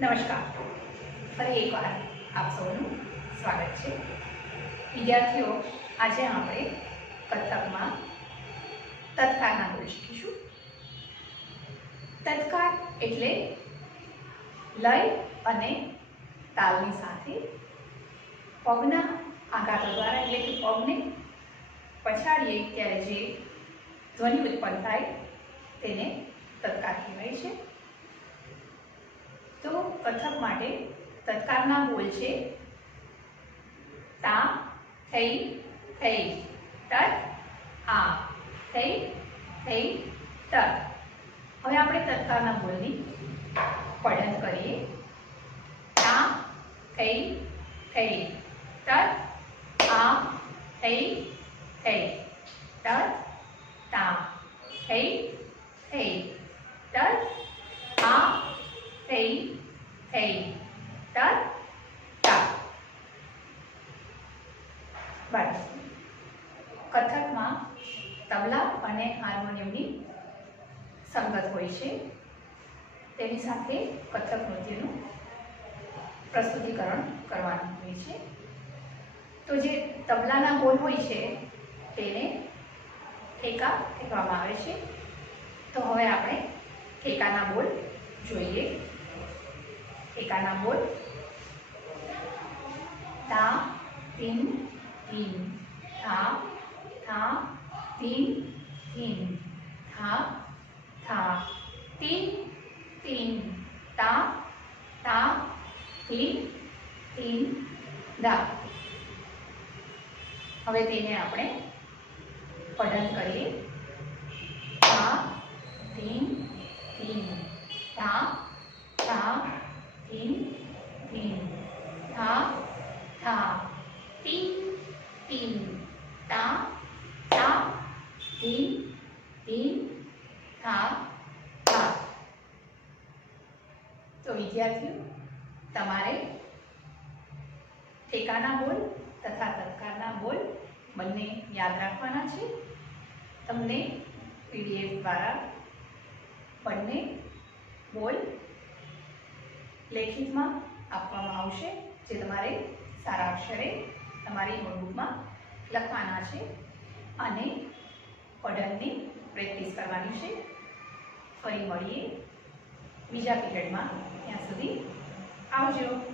નમસ્કાર, ફરી એકવાર આપ સૌનું સ્વાગત છે. વિદ્યાર્થીઓ, આજે આપણે કથકમાં તત્કારના બોલ શીખીશું. તત્કાર એટલે લય અને તાલની સાથે પગના આઘાતો દ્વારા, એટલે કે પગને પછાડીએ ત્યારે જે ધ્વનિ ઉત્પન્ન થાય તેને તત્કાર કહેવાય છે. તો કથક માટે તત્કારના બોલ છે તા, થઈ, થઈ, તત, આ, થઈ, થઈ, તત. હવે આપણે તત્કારના બોલની પઠન કરીએ. તા, થઈ, થઈ, તત, આ, થઈ, થઈ, તત, તા, થઈ, થઈ, તત, આ, થઈ, થઈ, તત, તા. બસ. કથકમાં તબલા અને હાર્મોનિયમની સંગત હોય છે. તેની સાથે કથક નૃત્યનું પ્રસ્તુતિકરણ કરવાનું હોય છે. તો જે તબલાના બોલ હોય છે તેને ઠેકા કહેવામાં આવે છે. તો હવે આપણે ઠેકાના બોલ જોઈએ. ઠેકાના બોલ તા, તીન, તીન, થા, થા, તીન, તીન, થા, થા, તીન, તીન, તા, તા, તીન, તીન, ધા. હવે તેને આપણે પઠન કરીએ. થા, તીન, તીન, થા, થા, તીન, તીન, થા, થા, તીન, તીન, તા, તા, તીન, તીન, થા, થા. તો વિદ્યાર્થીઓ, તમારે ઠેકાના બોલ તથા તત્કારના બોલ બંને યાદ રાખવાના છે. તમને PDF દ્વારા બંને બોલ લેખિતમાં આપવામાં આવશે, જે તમારે સારા અક્ષરે તમારી નોટબુકમાં લખવાના છે અને પઠનની પ્રેક્ટિસ કરવાની છે. ફરી મળીએ બીજા પીરિયડમાં. ત્યાં સુધી આવજો.